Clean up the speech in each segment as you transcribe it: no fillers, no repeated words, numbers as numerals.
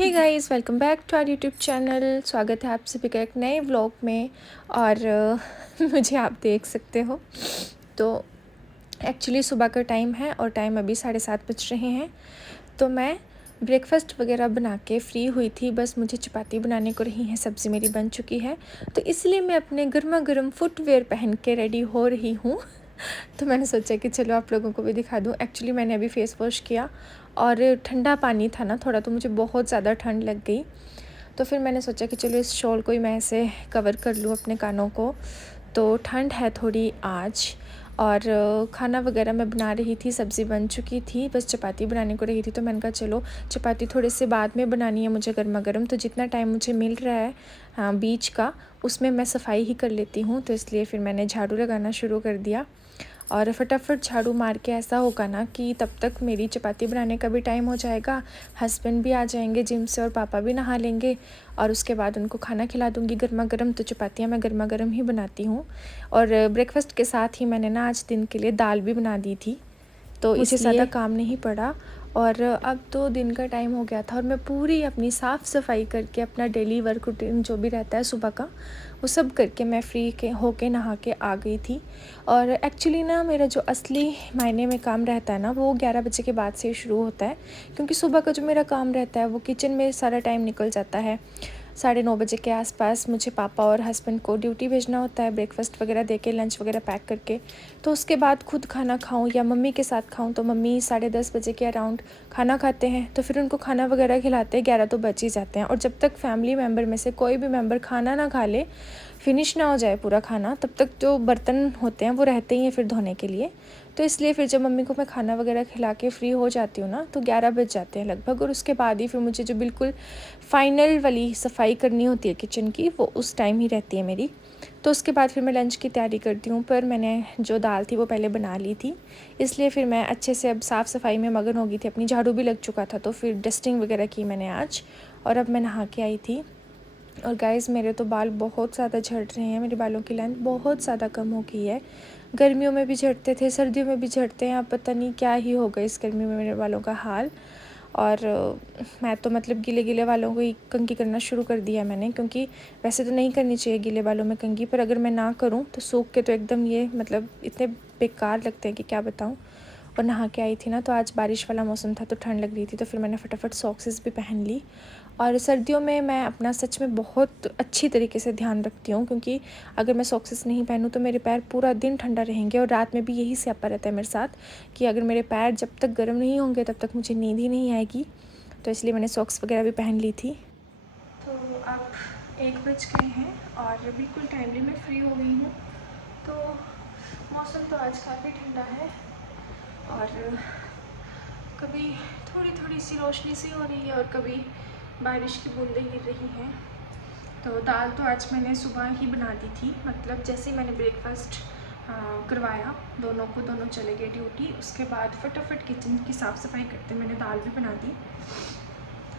Hey guys, welcome back to our YouTube channel. स्वागत है आप सभी का एक नए व्लॉग में। और मुझे आप देख सकते हो तो एक्चुअली सुबह का टाइम है और टाइम अभी 7:30 बज रहे हैं। तो मैं ब्रेकफास्ट वगैरह बना के फ़्री हुई थी, बस मुझे चपाती बनाने को रही हैं, सब्ज़ी मेरी बन चुकी है। तो इसलिए मैं अपने गर्मा गर्म फुटवेयर पहन के रेडी हो रही हूँ। तो मैंने सोचा कि चलो आप लोगों को भी दिखा दूँ। एक्चुअली मैंने अभी फ़ेस वॉश किया और ठंडा पानी था ना थोड़ा, तो मुझे बहुत ज़्यादा ठंड लग गई। तो फिर मैंने सोचा कि चलो इस शॉल को ही मैं ऐसे कवर कर लूँ अपने कानों को। तो ठंड है थोड़ी आज। और खाना वगैरह मैं बना रही थी, सब्ज़ी बन चुकी थी, बस चपाती बनाने को रही थी। तो मैंने कहा चलो चपाती थोड़े से बाद में बनानी है मुझे गर्मा गर्म, तो जितना टाइम मुझे मिल रहा है बीच का, उसमें मैं सफाई ही कर लेती हूँ। तो इसलिए फिर मैंने झाड़ू लगाना शुरू कर दिया और फटाफट झाड़ू मार के ऐसा होगा ना कि तब तक मेरी चपाती बनाने का भी टाइम हो जाएगा, हस्बैंड भी आ जाएंगे जिम से और पापा भी नहा लेंगे और उसके बाद उनको खाना खिला दूँगी गर्मा गर्म। तो चपातियाँ मैं गर्मा गर्म ही बनाती हूँ। और ब्रेकफास्ट के साथ ही मैंने ना आज दिन के लिए दाल भी बना दी थी, तो मुझे ज़्यादा काम नहीं पड़ा। और अब तो दिन का टाइम हो गया था और मैं पूरी अपनी साफ़ सफाई करके अपना डेली वर्क रूटीन जो भी रहता है सुबह का, वो सब करके मैं फ्री के होके नहा के आ गई थी। और एक्चुअली ना मेरा जो असली मायने में काम रहता है ना, वो 11 बजे के बाद से ही शुरू होता है, क्योंकि सुबह का जो मेरा काम रहता है वो किचन में सारा टाइम निकल जाता है। 9:30 बजे के आसपास मुझे पापा और हस्बैंड को ड्यूटी भेजना होता है, ब्रेकफास्ट वगैरह दे के, लंच वगैरह पैक करके। तो उसके बाद खुद खाना खाऊं या मम्मी के साथ खाऊं, तो मम्मी 10:30 बजे के अराउंड खाना खाते हैं। तो फिर उनको खाना वगैरह खिलाते 11 तो बच ही जाते हैं। और जब तक फैमिली मेम्बर में से कोई भी मेम्बर खाना ना खा ले, फिनिश ना हो जाए पूरा खाना, तब तक जो बर्तन होते हैं वो रहते ही हैं फिर धोने के लिए। तो इसलिए फिर जब मम्मी को मैं खाना वगैरह खिला के फ्री हो जाती हूँ ना, तो 11 बज जाते हैं लगभग। और उसके बाद ही फिर मुझे जो बिल्कुल फ़ाइनल वाली सफाई करनी होती है किचन की, वो उस टाइम ही रहती है मेरी। तो उसके बाद फिर मैं लंच की तैयारी करती हूँ, पर मैंने जो दाल थी वो पहले बना ली थी, इसलिए फिर मैं अच्छे से अब साफ़ सफाई में मगन हो गई थी। अपनी झाड़ू भी लग चुका था, तो फिर डस्टिंग वगैरह की मैंने आज, और अब मैं नहा के आई थी। और गाइस, मेरे तो बाल बहुत ज़्यादा झड़ रहे हैं, मेरे बालों की लेंथ बहुत ज़्यादा कम हो गई है। गर्मियों में भी झड़ते थे, सर्दियों में भी झड़ते हैं, अब पता नहीं क्या ही होगा इस गर्मी में मेरे बालों का हाल। और मैं तो मतलब गीले गीले बालों को ही कंघी करना शुरू कर दिया मैंने, क्योंकि वैसे तो नहीं करनी चाहिए गीले बालों में कंघी, पर अगर मैं ना करूँ तो सूख के तो एकदम ये मतलब इतने बेकार लगते हैं कि क्या बताऊँ। और नहा के आई थी ना, तो आज बारिश वाला मौसम था तो ठंड लग रही थी, तो फिर मैंने फटाफट सॉक्सेस भी पहन ली। और सर्दियों में मैं अपना सच में बहुत अच्छी तरीके से ध्यान रखती हूँ, क्योंकि अगर मैं सॉक्सेस नहीं पहनूँ तो मेरे पैर पूरा दिन ठंडा रहेंगे। और रात में भी यही स्यापा रहता है मेरे साथ कि अगर मेरे पैर जब तक गर्म नहीं होंगे तब तक मुझे नींद ही नहीं आएगी। तो इसलिए मैंने सॉक्स वगैरह भी पहन ली थी। तो अब 1 बज गए हैं और बिल्कुल टाइमली मैं फ्री हो गई हूँ। तो मौसम तो आज काफ़ी ठंडा है और कभी थोड़ी थोड़ी सी रोशनी सी हो रही है और कभी बारिश की बूंदें गिर रही हैं। तो दाल तो आज मैंने सुबह ही बना दी थी, मतलब जैसे ही मैंने ब्रेकफास्ट करवाया दोनों चले गए ड्यूटी, उसके बाद फटाफट किचन की साफ़ सफाई करते मैंने दाल भी बना दी।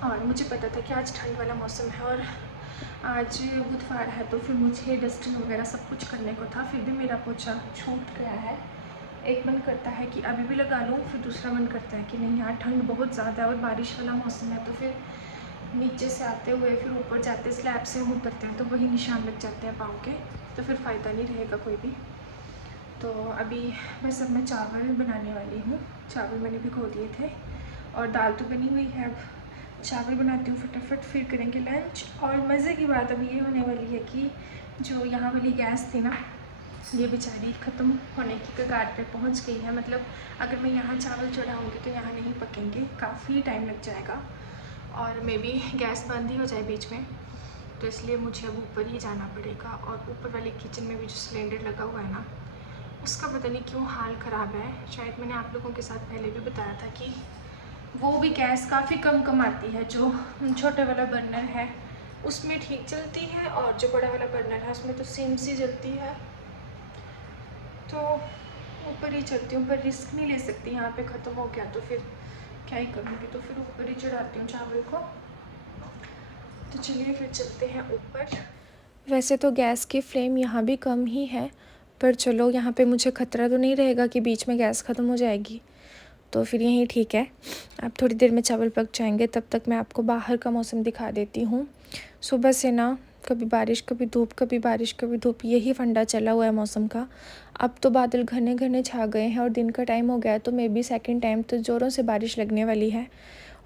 और मुझे पता था कि आज ठंड वाला मौसम है और आज बुधवार है, तो फिर मुझे डस्टिंग वगैरह सब कुछ करने को था। फिर भी मेरा पोछा छूट गया है। एक मन करता है कि अभी भी लगा लूँ, फिर दूसरा मन करता है कि नहीं यार, ठंड बहुत ज़्यादा है और बारिश वाला मौसम है, तो फिर नीचे से आते हुए फिर ऊपर जाते स्लैब से हम उतरते हैं तो वही निशान लग जाते हैं पाँव के, तो फिर फ़ायदा नहीं रहेगा कोई भी। तो अभी बस अब मैं चावल बनाने वाली हूँ। चावल मैंने भिगो दिए थे और दाल तो बनी हुई है। अब चावल बनाती हूँ फटाफट, फिर करेंगे लंच। और मज़े की बात अभी ये होने वाली है कि जो यहाँ वाली गैस थी ना, ये बेचारी ख़त्म होने की कगार पे पहुँच गई है। मतलब अगर मैं यहाँ चावल चढ़ाऊँगी तो यहाँ नहीं पकेंगे, काफ़ी टाइम लग जाएगा और मे बी गैस बंद ही हो जाए बीच में। तो इसलिए मुझे अब ऊपर ही जाना पड़ेगा। और ऊपर वाले किचन में भी जो सिलेंडर लगा हुआ है ना, उसका पता नहीं क्यों हाल ख़राब है। शायद मैंने आप लोगों के साथ पहले भी बताया था कि वो भी गैस काफ़ी कम आती है। जो छोटे वाला बर्नर है उसमें ठीक चलती है और जो बड़ा वाला बर्नर है उसमें तो सेम सी जलती है। तो ऊपर ही चलती हूँ, पर रिस्क नहीं ले सकती, यहाँ पे ख़त्म हो गया तो फिर क्या ही करूँगी, तो फिर ऊपर ही चढ़ाती हूँ चावल को। तो चलिए फिर चलते हैं ऊपर। वैसे तो गैस की फ्लेम यहाँ भी कम ही है, पर चलो यहाँ पे मुझे ख़तरा तो नहीं रहेगा कि बीच में गैस ख़त्म हो जाएगी। तो फिर यही ठीक है। अब थोड़ी देर में चावल पक जाएंगे, तब तक मैं आपको बाहर का मौसम दिखा देती हूँ। सुबह से ना कभी बारिश कभी धूप, कभी बारिश कभी धूप, यही फंडा चला हुआ है मौसम का। अब तो बादल घने घने छा गए हैं और दिन का टाइम हो गया है, तो मे बी सेकंड टाइम तो ज़ोरों से बारिश लगने वाली है।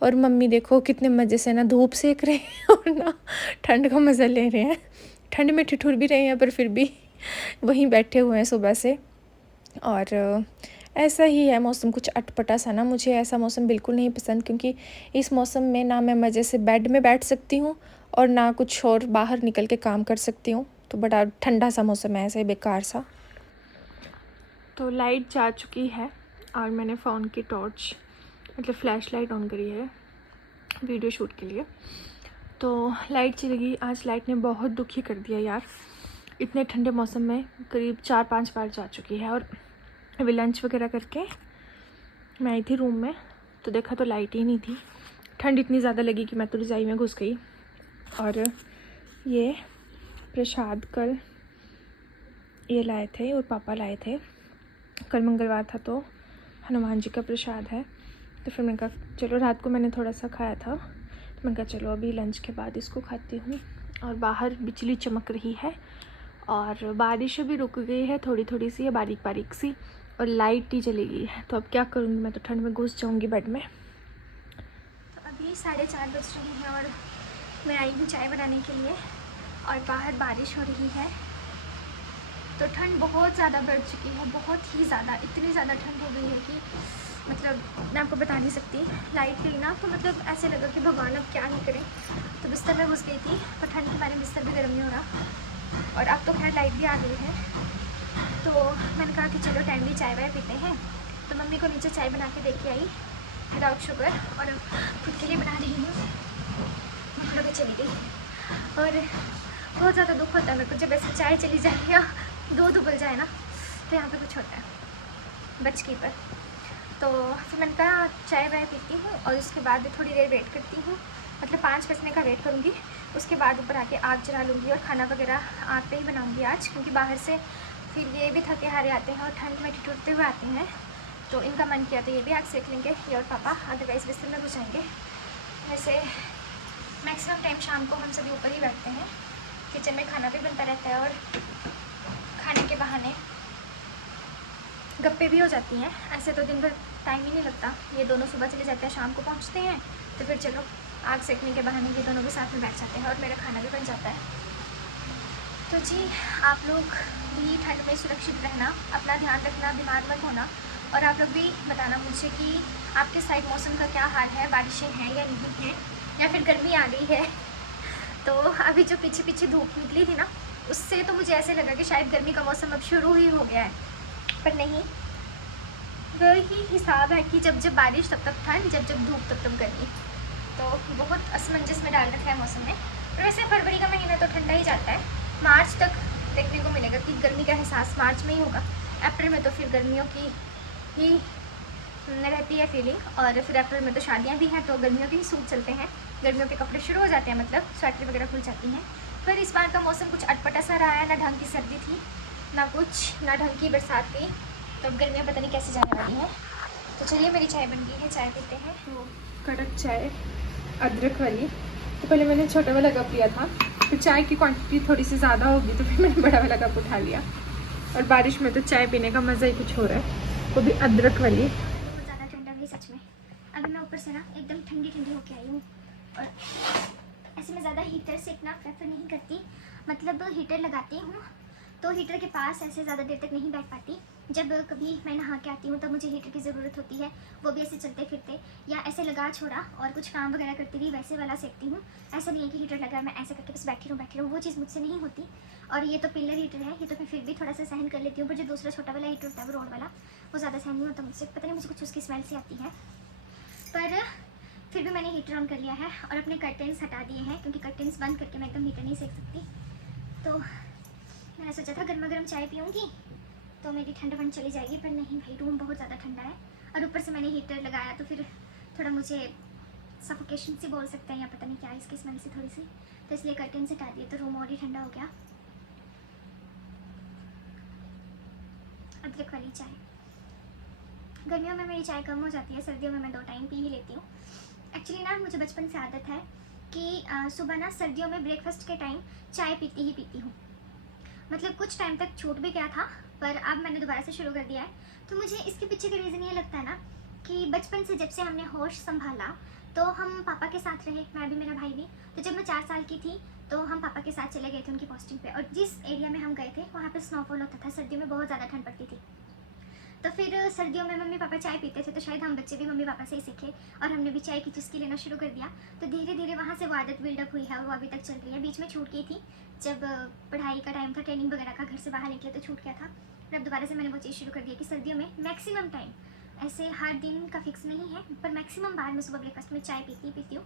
और मम्मी देखो कितने मज़े से ना धूप सेक रहे हैं और ना ठंड का मज़ा ले रहे हैं। ठंड में ठिठुर भी रहे हैं पर फिर भी वहीं बैठे हुए हैं सुबह से। और ऐसा ही है मौसम, कुछ अटपटा सा ना। मुझे ऐसा मौसम बिल्कुल नहीं पसंद, क्योंकि इस मौसम में ना मैं मज़े से बेड में बैठ सकती हूँ और ना कुछ और बाहर निकल के काम कर सकती हूँ। तो बड़ा ठंडा सा मौसम है, ऐसे ही बेकार सा। तो लाइट जा चुकी है और मैंने फ़ोन की टॉर्च मतलब फ्लैश लाइट ऑन करी है वीडियो शूट के लिए। तो लाइट चली गई। आज लाइट ने बहुत दुखी कर दिया यार। इतने ठंडे मौसम में करीब 4-5 बार जा चुकी है। और अभी लंच वगैरह करके मैं आई थी रूम में, तो देखा तो लाइट ही नहीं थी। ठंड इतनी ज़्यादा लगी कि मैं तो रज़ाई में घुस गई। और ये प्रसाद कल ये लाए थे और पापा लाए थे। कल मंगलवार था तो हनुमान जी का प्रसाद है। तो फिर मैंने कहा चलो, रात को मैंने थोड़ा सा खाया था, तो मैंने कहा चलो अभी लंच के बाद इसको खाती हूँ। और बाहर बिजली चमक रही है और बारिश अभी रुक गई है, थोड़ी थोड़ी सी है, बारीक बारीक सी, और लाइट ही चली गई है। तो अब क्या करूँगी, मैं तो ठंड में घुस जाऊँगी बेड में। तो अभी 4:30 बज रहे हैं और मैं आई हूँ चाय बनाने के लिए और बाहर बारिश हो रही है। तो ठंड बहुत ज़्यादा बढ़ चुकी है, बहुत ही ज़्यादा, इतनी ज़्यादा ठंड हो गई है कि मतलब मैं आपको बता नहीं सकती। लाइट गई ना तो मतलब ऐसे लगा कि भगवान अब क्या ही करें। तो बिस्तर में घुस गई थी, पर ठंड के बारे में बिस्तर भी गर्म नहीं हो रहा। और अब तो खैर लाइट भी आ गई है, तो मैंने कहा कि चलो टाइमली चाय वाय पीते हैं। तो मम्मी को नीचे चाय बना के दे के आई विदाउट शुगर, और खुद के लिए बना रही हूँ। मम्मी चली गई और बहुत ज़्यादा दुख होता है मेरे को जब ऐसे चाय चली जाए या दूध उबल जाए ना, तो यहाँ पे कुछ होता है बचकी पर। तो फिर मैंने कहा चाय वाय पीती हूँ और उसके बाद थोड़ी देर वेट करती हूँ, मतलब 5 बजने का वेट करूँगी। उसके बाद ऊपर आके आग जला लूँगी और खाना वगैरह आग पे ही बनाऊँगी आज, क्योंकि बाहर से फिर ये भी थके हारे आते हैं और ठंड में ठिठुरते हुए आते हैं। तो इनका मन किया तो ये भी आग सेक लेंगे, ये और पापा, अदरवाइज़ बिस्तर में घुस जाएंगे। वैसे मैक्सिमम टाइम शाम को हम सभी ऊपर ही बैठते हैं, किचन में खाना भी बनता रहता है और खाने के बहाने गप्पे भी हो जाती हैं। ऐसे तो दिन भर टाइम ही नहीं लगता, ये दोनों सुबह चले जाते हैं, शाम को पहुंचते हैं, तो फिर चलो आग सेकने के बहाने ये दोनों भी साथ में बैठ जाते हैं और मेरा खाना भी बन जाता है। तो जी, आप लोग भी ठंड में सुरक्षित रहना, अपना ध्यान रखना, बीमार मत होना। और आप लोग भी बताना मुझे कि आपके साइड मौसम का क्या हाल है, बारिशें हैं या नहीं हैं, या फिर गर्मी आ गई है। तो अभी जो पीछे पीछे धूप निकली थी ना, उससे तो मुझे ऐसे लगा कि शायद गर्मी का मौसम अब शुरू ही हो गया है, पर नहीं, वही हिसाब है कि जब जब बारिश तब तब ठंड, जब जब धूप तब तब गर्मी। तो बहुत असमंजस में डाल रखा है मौसम ने। और वैसे फरवरी का महीना तो ठंडा ही जाता है, मार्च तक देखने को मिलेगा कि गर्मी का एहसास मार्च में ही होगा। अप्रैल में तो फिर गर्मियों की ही रहती है फीलिंग, और फिर अप्रैल में तो शादियाँ भी हैं, तो गर्मियों के ही सूट चलते हैं, गर्मियों के कपड़े शुरू हो जाते हैं, मतलब स्वेटर वगैरह खुल जाती हैं। पर इस बार का मौसम कुछ अटपटा सा रहा है, ना ढंग की सर्दी थी, ना कुछ, ना ढंग की बरसात थी। तो अब गर्मियाँ पता नहीं कैसे जाने वाली हैं। तो चलिए मेरी चाय बन गई है, चाय पीते हैं। तो कड़क चाय अदरक वाली। तो पहले मैंने छोटा वाला कप लिया था, फिर चाय की क्वांटिटी थोड़ी सी ज़्यादा होगी तो फिर मैंने बड़ा वाला कप उठा लिया। और बारिश में तो चाय पीने का मज़ा ही कुछ हो रहा है, वो भी अदरक वाली। बहुत ज़्यादा ठंडा है सच में। अभी मैं ऊपर से ना एकदम ठंडी ठंडी होके आई हूँ, और ऐसे मैं ज़्यादा हीटर से इतना प्रेफर नहीं करती, मतलब हीटर लगाती हूँ तो हीटर के पास ऐसे ज़्यादा देर तक नहीं बैठ पाती। जब कभी मैं नहा के आती हूँ तब मुझे हीटर की ज़रूरत होती है, वो भी ऐसे चलते फिरते या ऐसे लगा छोड़ा और कुछ काम वगैरह करती रही, वैसे वाला सेकती हूँ। ऐसा नहीं है कि हीटर लगा मैं ऐसे करके बस बैठी रहूँ, वो चीज़ मुझसे नहीं होती। और ये तो पिलर हीटर है, ये तो मैं फिर भी थोड़ा सा सहन कर लेती हूँ, पर जो दूसरा छोटा वाला हीटर होता है वो रोड वाला, वो ज़्यादा सहन नहीं होता मुझसे, पता नहीं मुझे कुछ उसकी स्मेल से आती है। पर फिर भी मैंने हीटर ऑन कर लिया है और अपने कर्टेंस हटा दिए हैं, क्योंकि कर्टेंस बंद करके मैं एकदम हीटर नहीं सेक सकती। तो मैंने सोचा था गर्मा गर्म चाय पीऊँगी तो मेरी ठंड वंड चली जाएगी, पर नहीं भाई, रूम बहुत ज़्यादा ठंडा है। और ऊपर से मैंने हीटर लगाया तो फिर थोड़ा मुझे सफोकेशन से बोल सकते हैं, या पता नहीं क्या इसकी स्मेल से थोड़ी सी, तो इसलिए कर्टेन से हटा दिए तो रूम और ही ठंडा हो गया। अदरक वाली चाय गर्मियों में मेरी चाय कम हो जाती है, सर्दियों में मैं 2 टाइम पी ही लेती हूँ। एक्चुअली ना मुझे बचपन से आदत है कि सुबह ना सर्दियों में ब्रेकफास्ट के टाइम चाय पीती ही पीती हूँ। मतलब कुछ टाइम तक छूट भी गया था, पर अब मैंने दोबारा से शुरू कर दिया है। तो मुझे इसके पीछे का रीज़न ये लगता है ना कि बचपन से जब से हमने होश संभाला तो हम पापा के साथ रहे, मैं भी मेरा भाई भी। तो जब मैं 4 साल की थी तो हम पापा के साथ चले गए थे उनकी पोस्टिंग पे, और जिस एरिया में हम गए थे वहाँ पे स्नोफॉल होता था, सर्दियों में बहुत ज़्यादा ठंड पड़ती थी। तो फिर सर्दियों में मम्मी पापा चाय पीते थे, तो शायद हम बच्चे भी मम्मी पापा से ही सीखे और हमने भी चाय की चुस्की लेना शुरू कर दिया। तो धीरे धीरे वहाँ से वो आदत बिल्डअप हुई है और वो अभी तक चल रही है। बीच में छूट गई थी जब पढ़ाई का टाइम था, ट्रेनिंग वगैरह का, घर से बाहर निकले तो छूट गया था। फिर अब दोबारा से मैंने वो चीज़ शुरू कर दी कि सर्दियों में मैक्सिमम टाइम, ऐसे हर दिन का फिक्स नहीं है, पर मैक्सिमम बार मैं सुबह ब्रेकफास्ट में चाय पीती हूँ,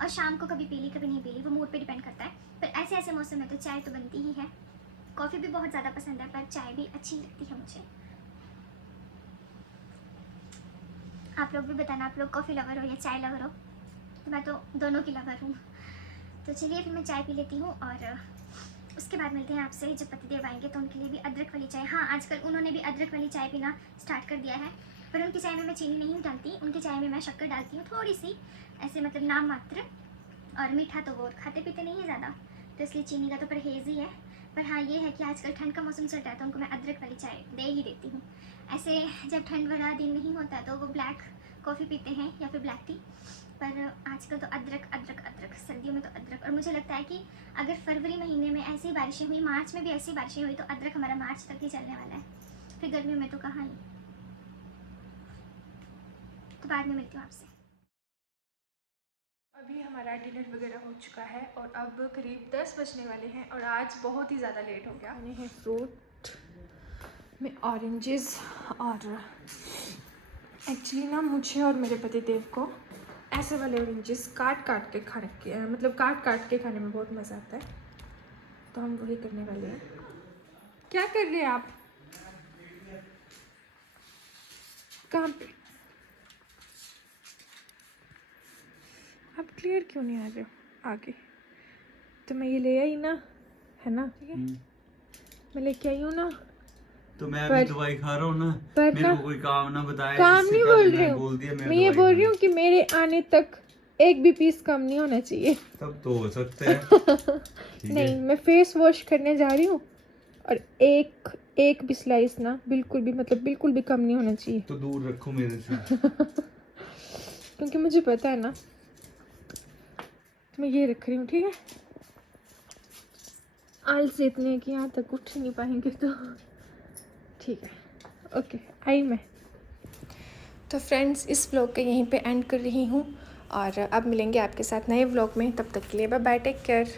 और शाम को कभी पी ली कभी नहीं पी ली, वो मूड पे डिपेंड करता है। पर ऐसे ऐसे मौसम में तो चाय तो बनती ही है। कॉफ़ी भी बहुत ज़्यादा पसंद है, पर चाय भी अच्छी लगती है मुझे। आप लोग भी बताना, आप लोग कॉफ़ी लवर हो या चाय लवर हो? तो मैं तो दोनों की लवर हूँ। तो चलिए फिर मैं चाय पी लेती हूँ और उसके बाद मिलते हैं आपसे। जब पतिदेव आएंगे तो उनके लिए भी अदरक वाली चाय, हाँ आजकल उन्होंने भी अदरक वाली चाय पीना स्टार्ट कर दिया है, पर उनकी चाय में मैं चीनी नहीं डालती, उनकी चाय में मैं शक्कर डालती हूँ थोड़ी सी, ऐसे मतलब नाम मात्र। और मीठा तो वो खाते पीते नहीं है ज़्यादा, तो इसलिए चीनी का तो परहेज़ ही है। पर हाँ ये है कि आजकल ठंड का मौसम चल रहा है तो उनको मैं अदरक वाली चाय दे ही देती हूँ। ऐसे जब ठंड वाला दिन नहीं होता तो वो ब्लैक कॉफ़ी पीते हैं या फिर ब्लैक टी, पर आजकल तो अदरक अदरक अदरक, सर्दियों में तो अदरक। और मुझे लगता है कि अगर फरवरी महीने में ऐसी बारिशें हुई, मार्च में भी ऐसी बारिशें हुई, तो अदरक हमारा मार्च तक ही चलने वाला है, फिर गर्मियों में तो कहाँ ही। तो बाद में मिलती हूँ आपसे। अभी हमारा डिनर वगैरह हो चुका है और अब करीब 10 बजने वाले हैं और आज बहुत ही ज़्यादा लेट हो गया। मैंने है फ्रूट में ऑरेंजेस, और एक्चुअली ना मुझे और मेरे पतिदेव को ऐसे वाले ऑरेंजेस काट काट के खाने के, मतलब काट काट के खाने में बहुत मज़ा आता है, तो हम वही करने वाले हैं। क्या कर रहे हैं आप? कहाँ पे? आप क्लियर क्यों नहीं आ रहे हो आगे? तो मैं ये ले आई ना, है ना, ठीक है, मैं लेके आई हूँ ना। तो मैं अभी दवाई खा रहा हूँ ना, मेरे को कोई काम ना बताया। काम नहीं बोल रही हूँ, मैं ये बोल रही हूँ कि मेरे आने तक एक भी पीस कम नहीं होना चाहिए। तब तो हो सकता है। नहीं, मैं फेस वॉश करने जा रही हूँ और एक भी स्लाइस ना बिल्कुल भी, मतलब बिल्कुल भी कम नहीं होना चाहिए। तो दूर रखो मेरे से। क्योंकि मुझे पता है ना, तो मैं ये रख रही हूँ, ठीक है। आलसी इतने कि यहाँ तक उठ नहीं पाएंगे, तो ठीक है, ओके आई मैं। तो फ्रेंड्स, इस व्लॉग के यहीं पे एंड कर रही हूँ और अब मिलेंगे आपके साथ नए व्लॉग में। तब तक के लिए बाय बाय, टेक केयर।